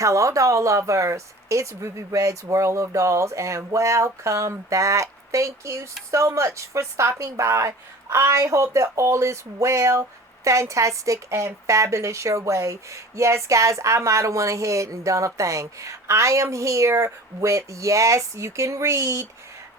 Hello, doll lovers. It's Ruby Red's World of Dolls, and welcome back. Thank you so much for stopping by. I hope that all is well, fantastic, and fabulous your way. Yes, guys, I might have went ahead and done a thing. I am here with, yes, you can read,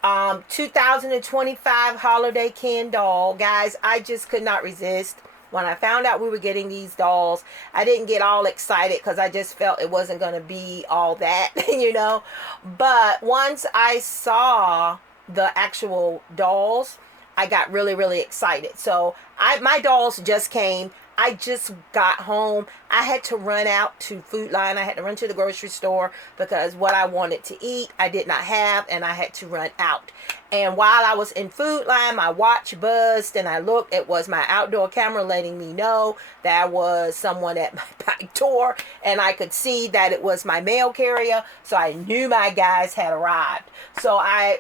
2025 Holiday Ken doll. Guys, I just could not resist. When I found out we were getting these dolls, I didn't get all excited because I just felt it wasn't going to be all that, But once I saw the actual dolls, I got really, really excited. So my dolls just came. I just got home. I had to run out to Food Line. I had to run to the grocery store because what I wanted to eat, I did not have, and I had to run out. And while I was in Food Line, my watch buzzed, and I looked. It was my outdoor camera letting me know there was someone at my back door, and I could see that it was my mail carrier, so I knew my guys had arrived. So I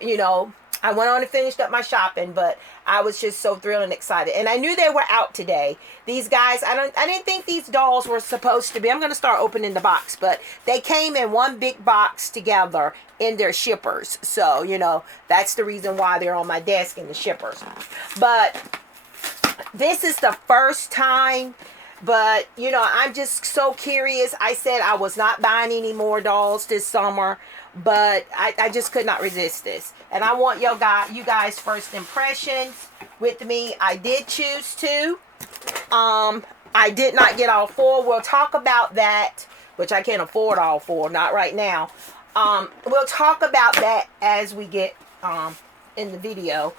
went on and finished up my shopping, but I was just so thrilled and excited. And I knew they were out today. These guys, I didn't think these dolls were supposed to be. I'm going to start opening the box, but they came in one big box together in their shippers. So, that's the reason why they're on my desk in the shippers. But this is the first time. But, I'm just so curious. I said I was not buying any more dolls this summer, but I just could not resist this. And I want you guys' first impressions with me. I did choose two. I did not get all four. We'll talk about that, which I can't afford all four, not right now. We'll talk about that as we get in the video,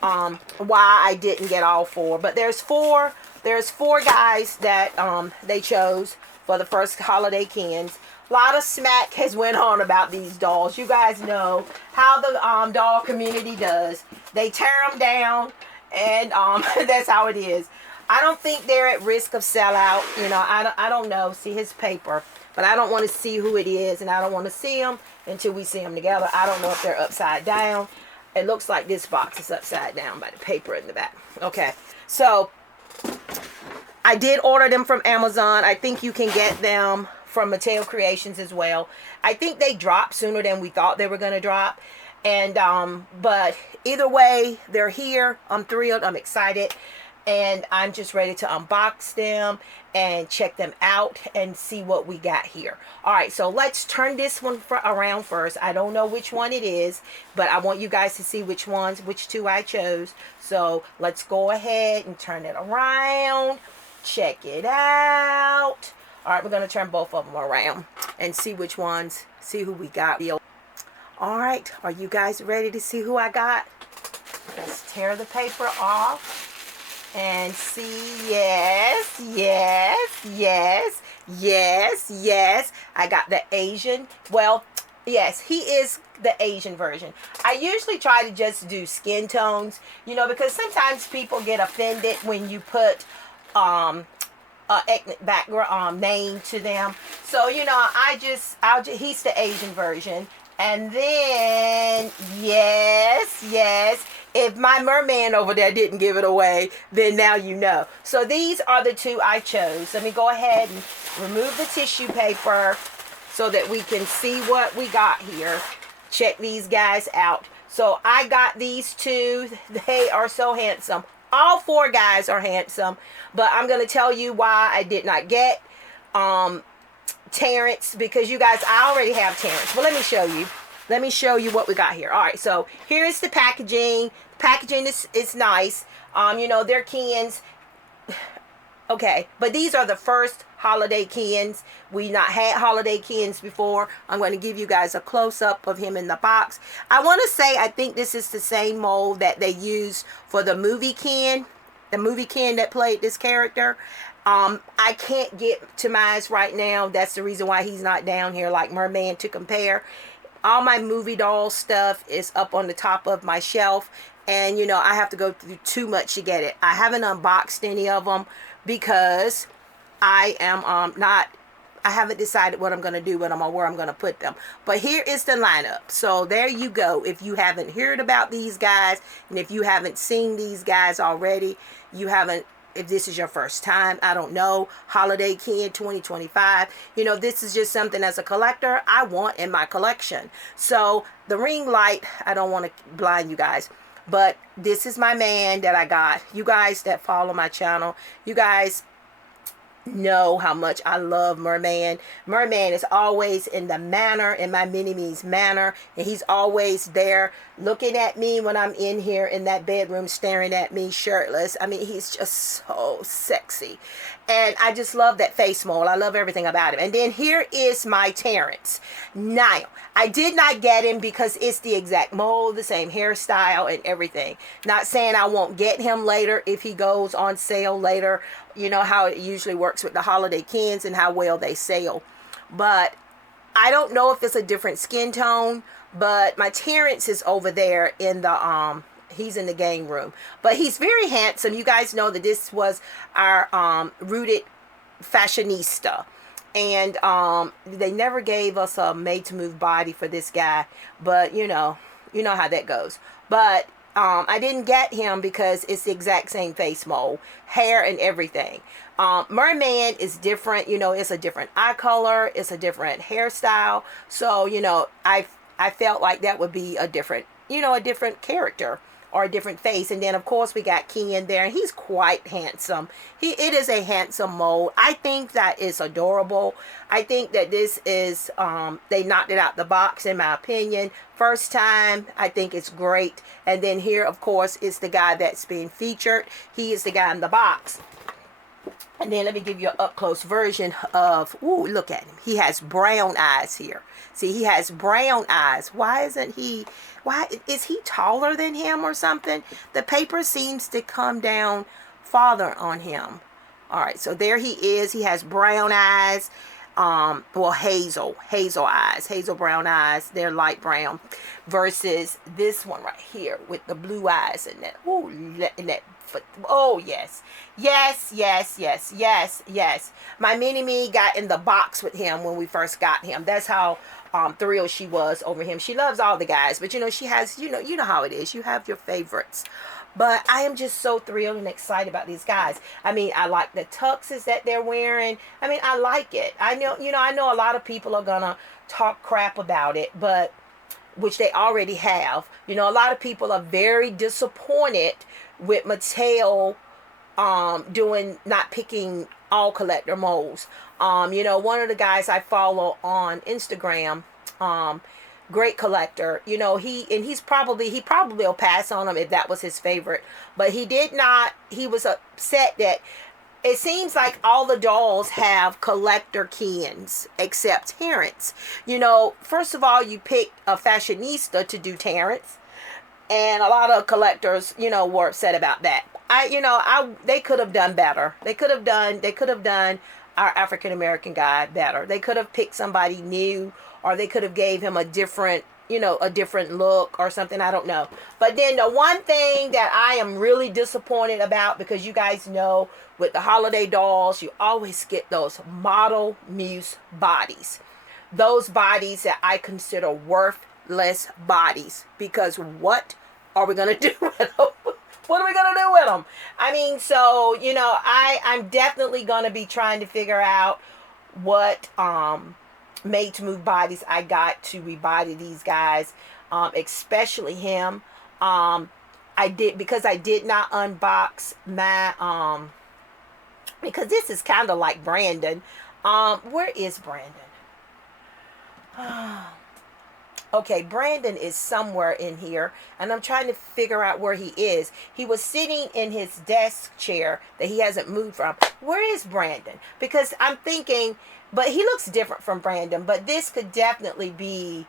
why I didn't get all four. But there's four guys that they chose for the first Holiday Kens. A lot of smack has went on about these dolls. You guys know how the doll community does. They tear them down, and that's how it is. I don't think they're at risk of sellout. I don't know. See his paper, but I don't want to see who it is, and I don't want to see them until we see them together. I don't know if they're upside down. It looks like this box is upside down by the paper in the back. Okay, so I did order them from Amazon. I think you can get them from Mattel Creations as well. I think they dropped sooner than we thought they were going to drop. And but either way, they're here. I'm thrilled. I'm excited. And I'm just ready to unbox them and check them out and see what we got here. All right, so let's turn this one around first. I don't know which one it is, but I want you guys to see which two I chose. So let's go ahead and turn it around. Check it out. All right, we're going to turn both of them around and see see who we got. All right, are you guys ready to see who I got? Let's tear the paper off and see. Yes. I got the Asian. Well, yes, he is the Asian version. I usually try to just do skin tones, because sometimes people get offended when you put ethnic background name to them. So he's the Asian version. And then yes, if my merman over there didn't give it away, then now you know. So these are the two I chose. Let me go ahead and remove the tissue paper so that we can see what we got here. Check these guys out. So I got these two. They are so handsome. All four guys are handsome, but I'm going to tell you why I did not get Terrence, because you guys, I already have Terrence. But let me show you. Let me show you what we got here. All right, so here is the packaging. The packaging is nice. They're Kens. Okay, but these are the first Holiday Kens. We not had Holiday Kens before. I'm going to give you guys a close-up of him in the box. I want to say I think this is the same mold that they used for the movie Ken. The movie Ken that played this character. I can't get to mine right now. That's the reason why he's not down here like Merman to compare. All my movie doll stuff is up on the top of my shelf. And, I have to go through too much to get it. I haven't unboxed any of them because I am I haven't decided what I'm going to do with them or where I'm going to put them. But here is the lineup. So there you go. If you haven't heard about these guys, and if you haven't seen these guys already, you haven't if this is your first time, I don't know, Holiday Ken 2025, you know, this is just something as a collector I want in my collection. So the ring light, I don't want to blind you guys, but this is my man that I got. You guys that follow my channel, you guys know how much I love Merman. Merman is always in the manor, in my mini-me's manor, and he's always there looking at me when I'm in here in that bedroom, staring at me shirtless. I mean, he's just so sexy, and I just love that face mold. I love everything about him. And then here is my Terrence. Now, I did not get him because it's the exact mold, the same hairstyle and everything. Not saying I won't get him later if he goes on sale later. You know how it usually works with the Holiday Kens and how well they sell. But I don't know if it's a different skin tone, but my Terrence is over there in the he's in the game room. But he's very handsome. You guys know that this was our rooted fashionista. And they never gave us a made to move body for this guy, but you know how that goes. But I didn't get him because it's the exact same face mold, hair and everything. Merman is different, you know, it's a different eye color, it's a different hairstyle. So, you know, I felt like that would be a different, you know, a different character or a different face. And then of course we got Ken there, and he's quite handsome. It is a handsome mold. I think that is adorable. I think that this is they knocked it out the box in my opinion. First time, I think it's great. And then here of course is the guy that's being featured. He is the guy in the box. And then let me give you an up-close version of, ooh, look at him. He has brown eyes here. See, he has brown eyes. Why is he taller than him or something? The paper seems to come down farther on him. All right, so there he is. He has brown eyes. Well, hazel eyes, hazel brown eyes. They're light brown versus this one right here with the blue eyes and that, ooh, and that foot. Oh, yes. Yes. My mini-me got in the box with him when we first got him. That's how thrilled she was over him. She loves all the guys, but you know, she has, you know how it is. You have your favorites. But I am just so thrilled and excited about these guys. I mean, I like the tuxes that they're wearing. I mean, I like it. I know, you know, I know a lot of people are gonna talk crap about it, but which they already have. You know, a lot of people are very disappointed with Mattel not picking all collector molds. You know, one of the guys I follow on Instagram, great collector, you know, he probably will pass on him if that was his favorite, but he was upset that it seems like all the dolls have collector Kens except Terrence. You know, first of all, you picked a fashionista to do Terrence, and a lot of collectors, you know, were upset about that. They could have done better. They could have done our African American guy better. They could have picked somebody new, or they could have gave him a different, you know, a different look or something. I don't know. But then the one thing that I am really disappointed about, because you guys know with the holiday dolls, you always get those model muse bodies. Those bodies that I consider worthless bodies, because what are we going to do with them? What are we going to do with them? I mean, so, you know, I'm definitely going to be trying to figure out what made to move bodies I got to rebody these guys, especially him. Because I did not unbox my, because this is kind of like Brandon. Where is Brandon? Okay, Brandon is somewhere in here, and I'm trying to figure out where he is. He was sitting in his desk chair that he hasn't moved from. Where is Brandon? Because I'm thinking, but he looks different from Brandon, but this could definitely be,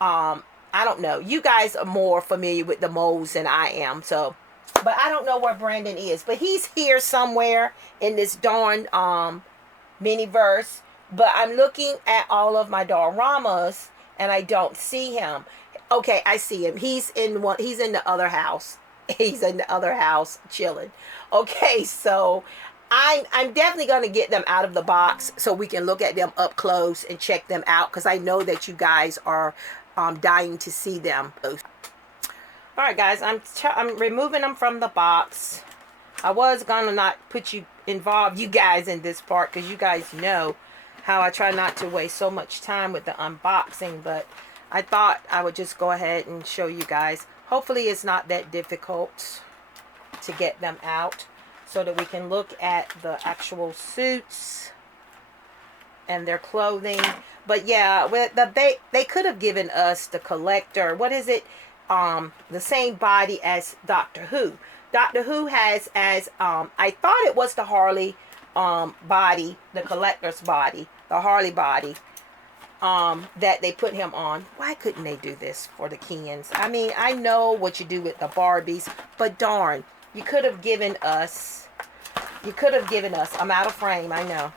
I don't know. You guys are more familiar with the molds than I am, so, but I don't know where Brandon is. But he's here somewhere in this darn mini-verse, but I'm looking at all of my Dollramas, and I don't see him. Okay, I see him. He's in the other house. He's in the other house chilling. Okay, so I'm definitely going to get them out of the box so we can look at them up close and check them out, because I know that you guys are dying to see them. All right, guys, I'm removing them from the box. I was gonna not put you involve you guys in this part because you guys know how I try not to waste so much time with the unboxing, but I thought I would just go ahead and show you guys. Hopefully it's not that difficult to get them out so that we can look at the actual suits and their clothing. But yeah, with they could have given us the collector. What is it? The same body as Doctor Who. Doctor Who has as I thought it was the Harley body, the collector's body, the Harley body that they put him on. Why couldn't they do this for the Kens? I mean, I know what you do with the Barbies, but darn, you could have given us. I'm out of frame, I know.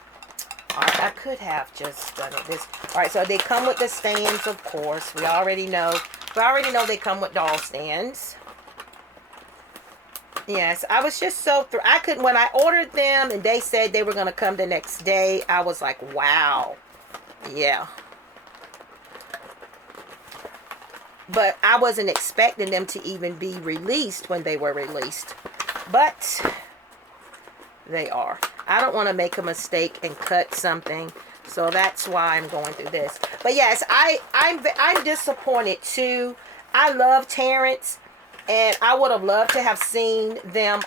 Alright, I could have just done it this. Alright, so they come with the stands, of course. We already know they come with doll stands. Yes, I was just so I couldn't, when I ordered them and they said they were going to come the next day, I was like, wow. Yeah. But I wasn't expecting them to even be released when they were released. But they are. I don't want to make a mistake and cut something. So that's why I'm going through this. But yes, I'm disappointed too. I love Terrence. And I would have loved to have seen them.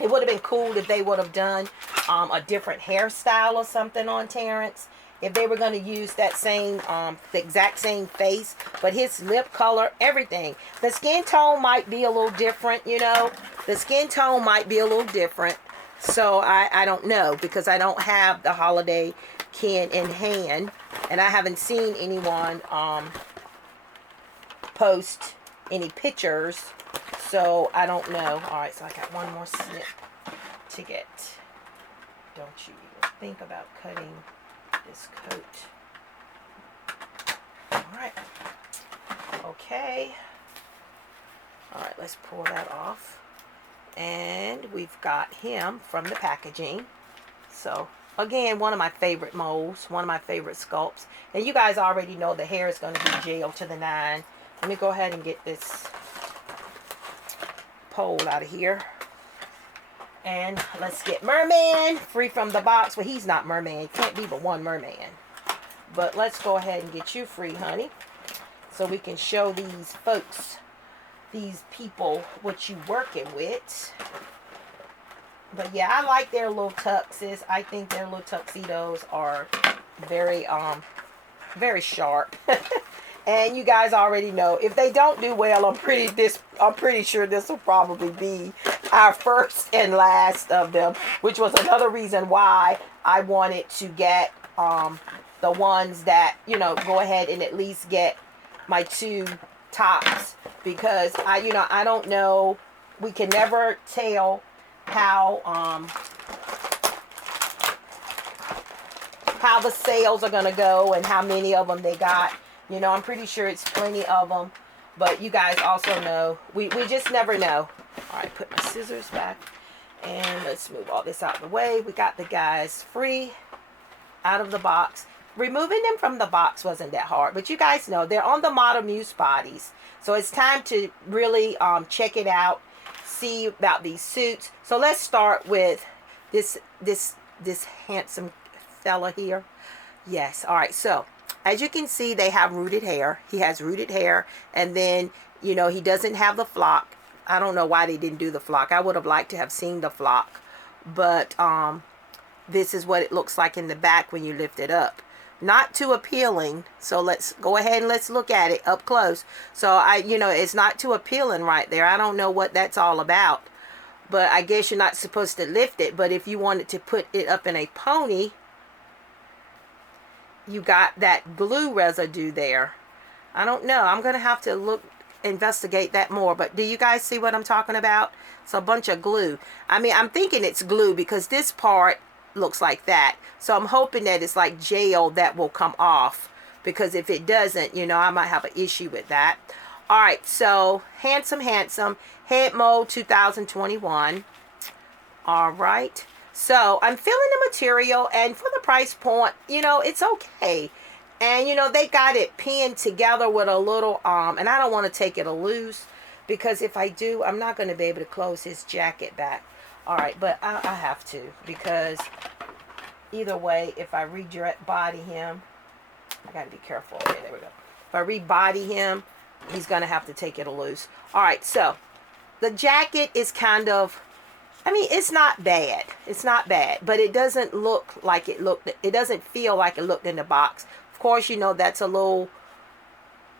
It would have been cool if they would have done a different hairstyle or something on Terrence. If they were going to use that same, the exact same face, but his lip color, everything. The skin tone might be a little different, you know. The skin tone might be a little different. So I don't know, because I don't have the holiday Ken in hand. And I haven't seen anyone post any pictures, so I don't know. Alright, so I got one more snip to get. Don't you even think about cutting this coat. Alright. Okay. Alright, let's pull that off. And we've got him from the packaging. So, again, one of my favorite molds, one of my favorite sculpts. And you guys already know the hair is going to be jailed to the 9. Let me go ahead and get this pole out of here. And let's get Merman free from the box. Well, he's not Merman. Can't be but one Merman. But let's go ahead and get you free, honey. So we can show these folks, these people, what you working with. But yeah, I like their little tuxes. I think their little tuxedos are very, very sharp. And you guys already know, if they don't do well, I'm pretty sure this will probably be our first and last of them, which was another reason why I wanted to get the ones that, you know, go ahead and at least get my 2 tops, because I don't know, we can never tell how the sales are gonna go and how many of them they got. You know, I'm pretty sure it's plenty of them. But you guys also know, we just never know. Alright, put my scissors back. And let's move all this out of the way. We got the guys free out of the box. Removing them from the box wasn't that hard. But you guys know, they're on the Model Muse bodies. So it's time to really check it out. See about these suits. So let's start with this handsome fella here. Yes, alright, so as you can see, they have rooted hair. He has rooted hair. And then, you know, he doesn't have the flock. I don't know why they didn't do the flock. I would have liked to have seen the flock. But this is what it looks like in the back when you lift it up. Not too appealing. So let's go ahead and let's look at it up close. So, it's not too appealing right there. I don't know what that's all about. But I guess you're not supposed to lift it. But if you wanted to put it up in a pony, you got that glue residue there. I don't know. I'm going to have to investigate that more. But do you guys see what I'm talking about? It's a bunch of glue. I mean, I'm thinking it's glue because this part looks like that. So I'm hoping that it's like gel that will come off. Because if it doesn't, I might have an issue with that. Alright, so handsome. Head mold 2021. Alright. So, I'm feeling the material, and for the price point, it's okay. And, they got it pinned together with a little, and I don't want to take it loose, because if I do, I'm not going to be able to close his jacket back. All right, but I have to, because either way, if I rebody him, I got to be careful. Okay, there we go. If I rebody him, he's going to have to take it loose. All right, so the jacket is kind of, I mean, it's not bad. It's not bad, but it doesn't look like it looked. It doesn't feel like it looked in the box. Of course, you know that's a little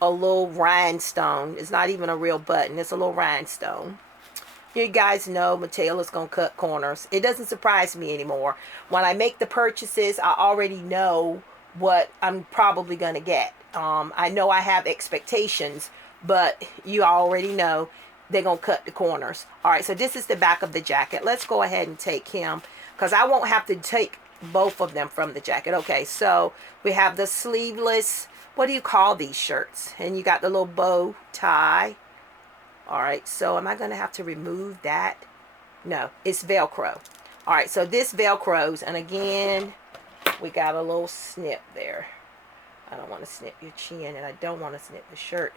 rhinestone. It's not even a real button. It's a little rhinestone. You guys know Mattel is going to cut corners. It doesn't surprise me anymore. When I make the purchases, I already know what I'm probably going to get. I know I have expectations, but you already know they're going to cut the corners. All right, so this is the back of the jacket. Let's go ahead and take him, because I won't have to take both of them from the jacket. Okay, so we have the sleeveless, what do you call these shirts? And you got the little bow tie. All right, so am I going to have to remove that? No, it's Velcro. All right, so this Velcros, and again, we got a little snip there. I don't want to snip your chin, and I don't want to snip the shirt.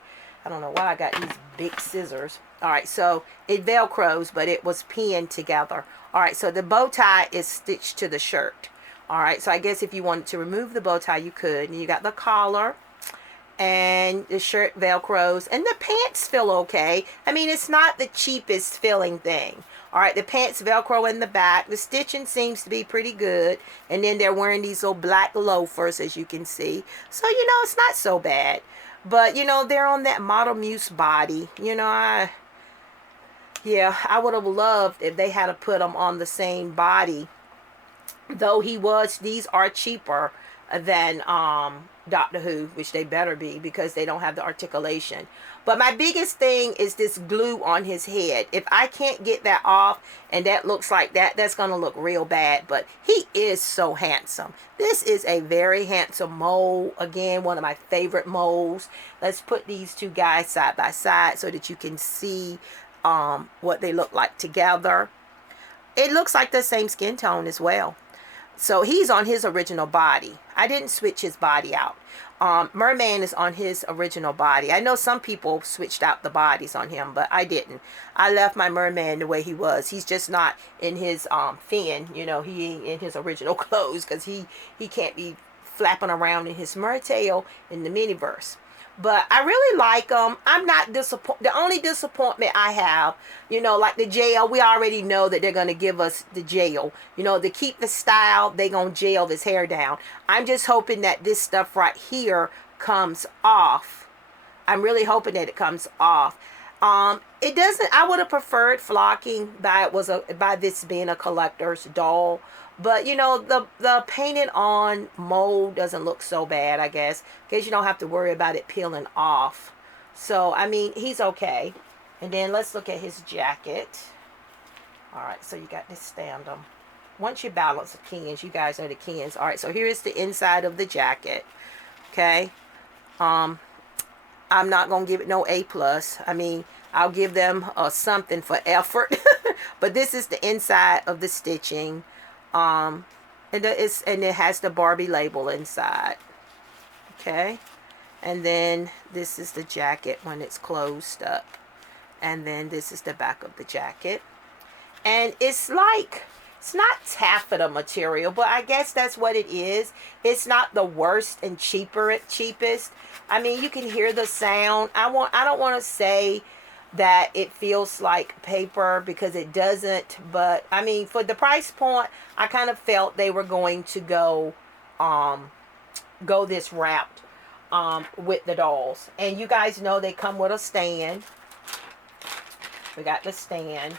I don't know why I got these big scissors. All right, so it Velcros, but it was pinned together. All right, so the bow tie is stitched to the shirt. All right, so I guess if you wanted to remove the bow tie, you could. And you got the collar, and the shirt Velcros, and the pants feel okay. I mean, it's not the cheapest feeling thing. All right, the pants Velcro in the back. The stitching seems to be pretty good. And then they're wearing these little black loafers, as you can see. So, you know, it's not so bad. But, you know, they're on that Model Muse body. You know, I would have loved if they had to put them on the same body. Though these are cheaper than Doctor Who, which they better be, because they don't have the articulation. But my biggest thing is this glue on his head. If I can't get that off, and that looks like that's going to look real bad. But he is so handsome. This is a very handsome mold. Again, one of my favorite molds. Let's put these two guys side by side so that you can see what they look like together. It looks like the same skin tone as well. So he's on his original body. I didn't switch his body out. Merman is on his original body. I know some people switched out the bodies on him, but I didn't. I left my Merman the way he was. He's just not in his fin. You know, he ain't in his original clothes, because he can't be flapping around in his mertail in the miniverse. But I really like them. I'm not disappointed. The only disappointment I have, you know, like the jail, we already know that they're going to give us the jail. You know, to keep the style, they're going to jail this hair down. I'm just hoping that this stuff right here comes off. I'm really hoping that it comes off. It doesn't, I would have preferred flocking by this being a collector's doll. But, you know, the painted on mold doesn't look so bad, I guess. Because you don't have to worry about it peeling off. So, I mean, he's okay. And then let's look at his jacket. Alright, so you got this stand-em. Once you balance the Kens, you guys know the Kens. Alright, so here is the inside of the jacket. Okay. I'm not going to give it no A+. I mean, I'll give them something for effort. But this is the inside of the stitching. And it has the Barbie label inside. Okay. And then this is the jacket when it's closed up. And then this is the back of the jacket. And it's like, it's not taffeta material, but I guess that's what it is. It's not the worst and cheapest. I mean, you can hear the sound. I don't want to say that it feels like paper, because it doesn't. But I mean, for the price point, I kind of felt they were going to go this route with the dolls. And you guys know they come with a stand. We got the stand,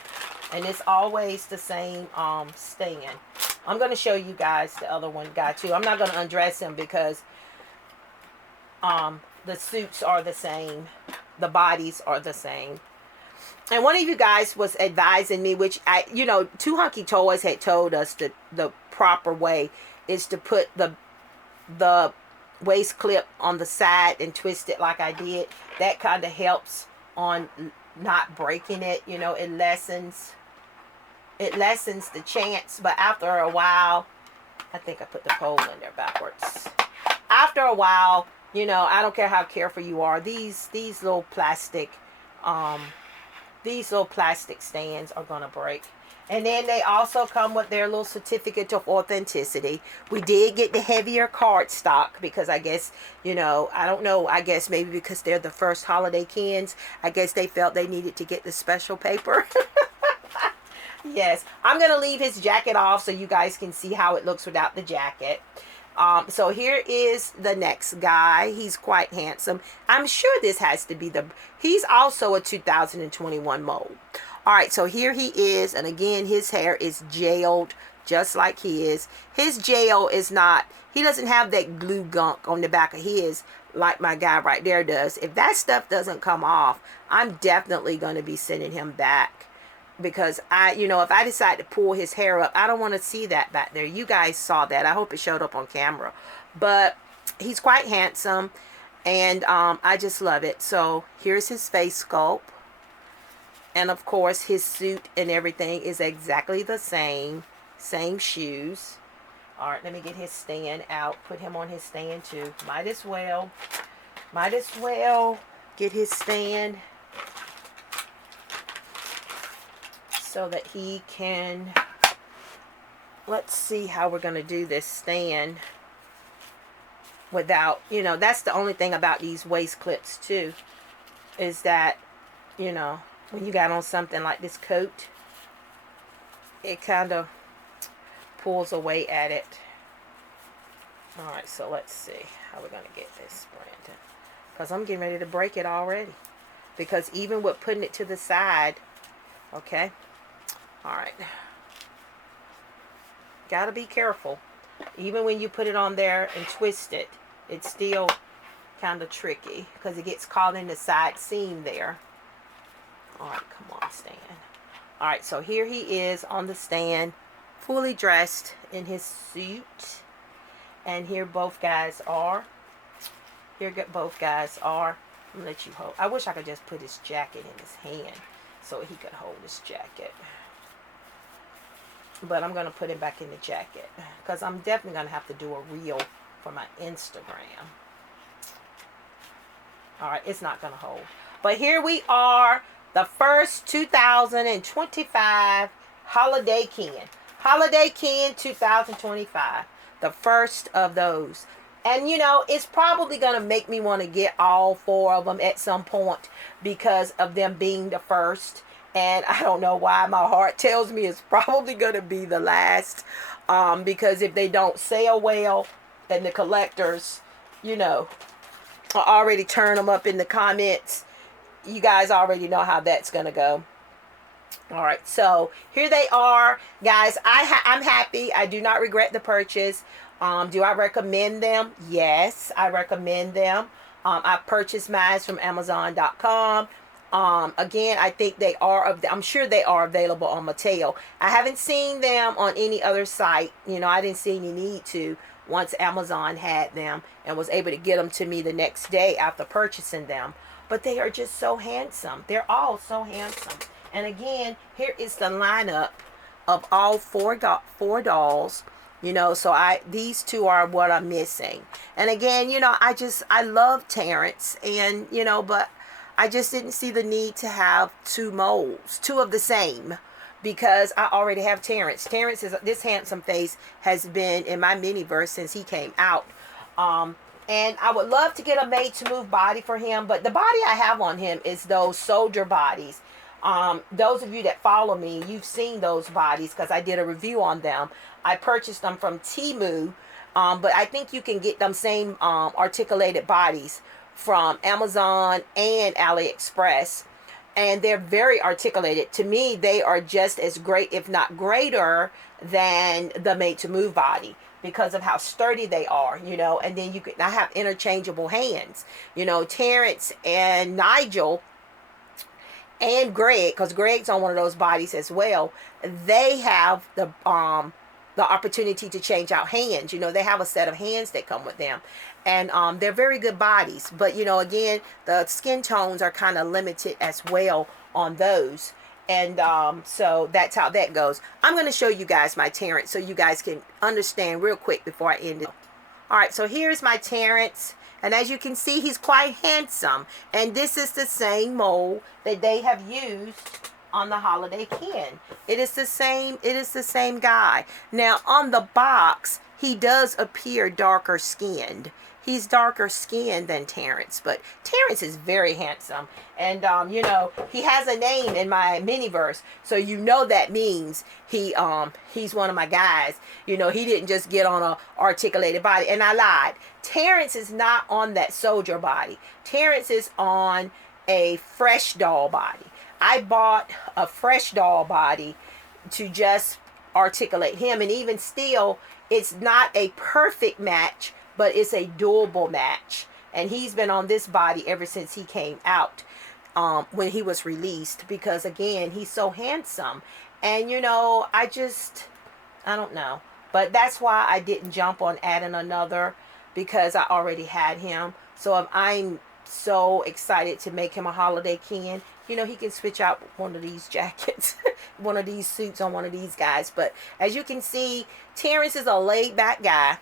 and it's always the same stand. I'm going to show you guys the other one guy too. I'm not going to undress him, because the suits are the same. The bodies are the same. And one of you guys was advising me, which you know, Two Hunky Toys had told us that the proper way is to put the waist clip on the side and twist it like I did. That kind of helps on not breaking it. You know, it lessens the chance. But after a while, I think I put the pole in there backwards. After a while, you know, I don't care how careful you are. These little plastic these little plastic stands are going to break. And then they also come with their little certificate of authenticity. We did get the heavier cardstock because I guess, you know, I don't know. I guess maybe because they're the first holiday cans, I guess they felt they needed to get the special paper. Yes, I'm going to leave his jacket off so you guys can see how it looks without the jacket. So here is the next guy. He's quite handsome. I'm sure this has to be he's also a 2021 mold. All right, so here he is. And again, his hair is gelled just like his. His gel is not, he doesn't have that glue gunk on the back of his like my guy right there does. If that stuff doesn't come off, I'm definitely going to be sending him back. Because you know, if I decide to pull his hair up, I don't want to see that back there. You guys saw that. I hope it showed up on camera. But he's quite handsome. And I just love it. So here's his face sculpt. And of course, his suit and everything is exactly the same. Same shoes. All right, let me get his stand out. Put him on his stand too. Might as well get his stand so that he can, let's see how we're going to do this stand without, you know, that's the only thing about these waist clips too, is that, you know, when you got on something like this coat, it kind of pulls away at it. All right, so let's see how we're going to get this, Brandon. Because I'm getting ready to break it already. Because even with putting it to the side, okay. All right. Got to be careful. Even when you put it on there and twist it, it's still kind of tricky because it gets caught in the side seam there. All right, come on, stand. All right, so here he is on the stand, fully dressed in his suit. And here both guys are. Here both guys are. I'm going to let you hold. I wish I could just put his jacket in his hand so he could hold his jacket. But I'm going to put him back in the jacket because I'm definitely going to have to do a reel for my Instagram. All right, it's not going to hold. But here we are, the first 2025 Holiday Can. Holiday Can 2025. The first of those. And, you know, it's probably going to make me want to get all 4 of them at some point because of them being the first. And I don't know why. My heart tells me it's probably going to be the last. Because if they don't sell well and the collectors, you know, already turn them up in the comments, you guys already know how that's going to go. All right, so here they are, guys. I'm happy. I do not regret the purchase. Do I recommend them? Yes, I recommend them. I purchased mine from Amazon.com. Again, I think they are, I'm sure they are available on Mattel. I haven't seen them on any other site. You know, I didn't see any need to once Amazon had them and was able to get them to me the next day after purchasing them. But they are just so handsome. They're all so handsome. And again, here is the lineup of all four dolls. You know, so these 2 are what I'm missing. And again, you know, I love Terrence, and, you know, but I just didn't see the need to have 2 molds, 2 of the same, because I already have Terrence. Terrence is, this handsome face has been in my miniverse since he came out. And I would love to get a made to move body for him, but the body I have on him is those soldier bodies. Those of you that follow me, you've seen those bodies because I did a review on them. I purchased them from Temu, but I think you can get them same articulated bodies from Amazon and AliExpress, and they're very articulated. To me, they are just as great, if not greater, than the made to move body because of how sturdy they are, you know. And then I have interchangeable hands, you know. Terrence and Nigel and Greg, because Greg's on one of those bodies as well, they have the opportunity to change out hands. You know, they have a set of hands that come with them, and they're very good bodies. But, you know, again, the skin tones are kind of limited as well on those. And so that's how that goes. I'm going to show you guys my Terrence so you guys can understand real quick before I end it. All right, so here's my Terrence. And as you can see, he's quite handsome. And this is the same mold that they have used on the Holiday Ken. It is the same guy. Now on the box, he does appear darker skinned. He's darker skinned than Terrence, but Terrence is very handsome. And you know, he has a name in my miniverse, so you know that means he's one of my guys. You know, he didn't just get on a articulated body. And I lied. Terrence is not on that soldier body. Terrence is on a fresh doll body. I bought a fresh doll body to just articulate him, and even still, it's not a perfect match, but it's a doable match. And he's been on this body ever since he came out, when he was released, because again, he's so handsome. And you know, I don't know, but that's why I didn't jump on adding another, because I already had him. So I'm so excited to make him a Holiday Ken. You know, he can switch out one of these jackets, one of these suits on one of these guys. But as you can see, Terrence is a laid back guy.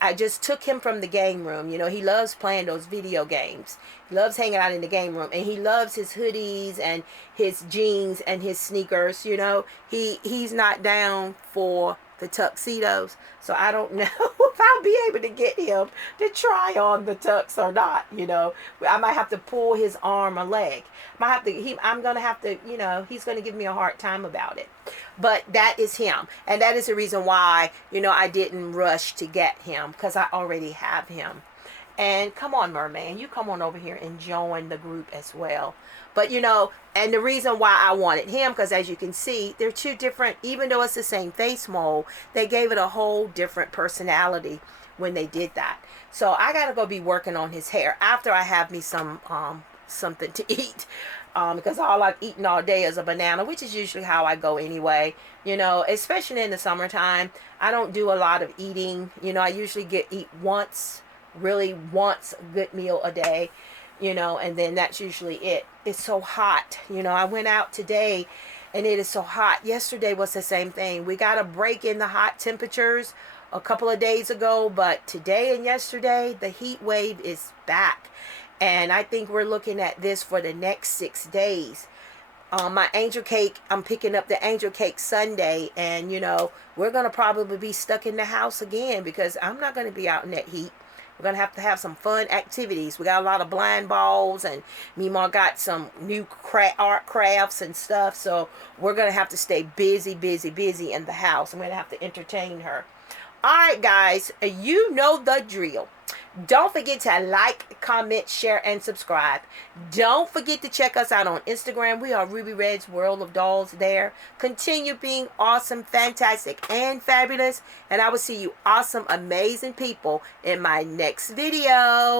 I just took him from the game room. You know, he loves playing those video games. He loves hanging out in the game room. And he loves his hoodies and his jeans and his sneakers. You know, he's not down for the tuxedos. So I don't know if I'll be able to get him to try on the tux or not. You know, I might have to pull his arm or leg. I'm going to have to, you know, he's going to give me a hard time about it. But that is him. And that is the reason why, you know, I didn't rush to get him, because I already have him. And come on, Merman, you come on over here and join the group as well. But, you know, and the reason why I wanted him, because as you can see, they're two different, even though it's the same face mold, they gave it a whole different personality when they did that. So I got to go be working on his hair after I have me some something to eat, because all I've eaten all day is a banana, which is usually how I go anyway. You know, especially in the summertime, I don't do a lot of eating. You know, I usually eat once a good meal a day, you know, and then that's usually it. It's so hot. You know, I went out today and it is so hot. Yesterday was the same thing. We got a break in the hot temperatures a couple of days ago, but today and yesterday, the heat wave is back. And I think we're looking at this for the next 6 days. My angel cake, I'm picking up the angel cake Sunday. And, you know, we're going to probably be stuck in the house again, because I'm not going to be out in that heat. We're going to have some fun activities. We got a lot of blind balls, and Mima got some new art crafts and stuff. So we're going to have to stay busy in the house. I'm going to have to entertain her. All right, guys, you know the drill. Don't forget to like, comment, share, and subscribe. Don't forget to check us out on Instagram. We are Ruby Red's World of Dolls there. Continue being awesome, fantastic, and fabulous. And I will see you awesome, amazing people in my next video.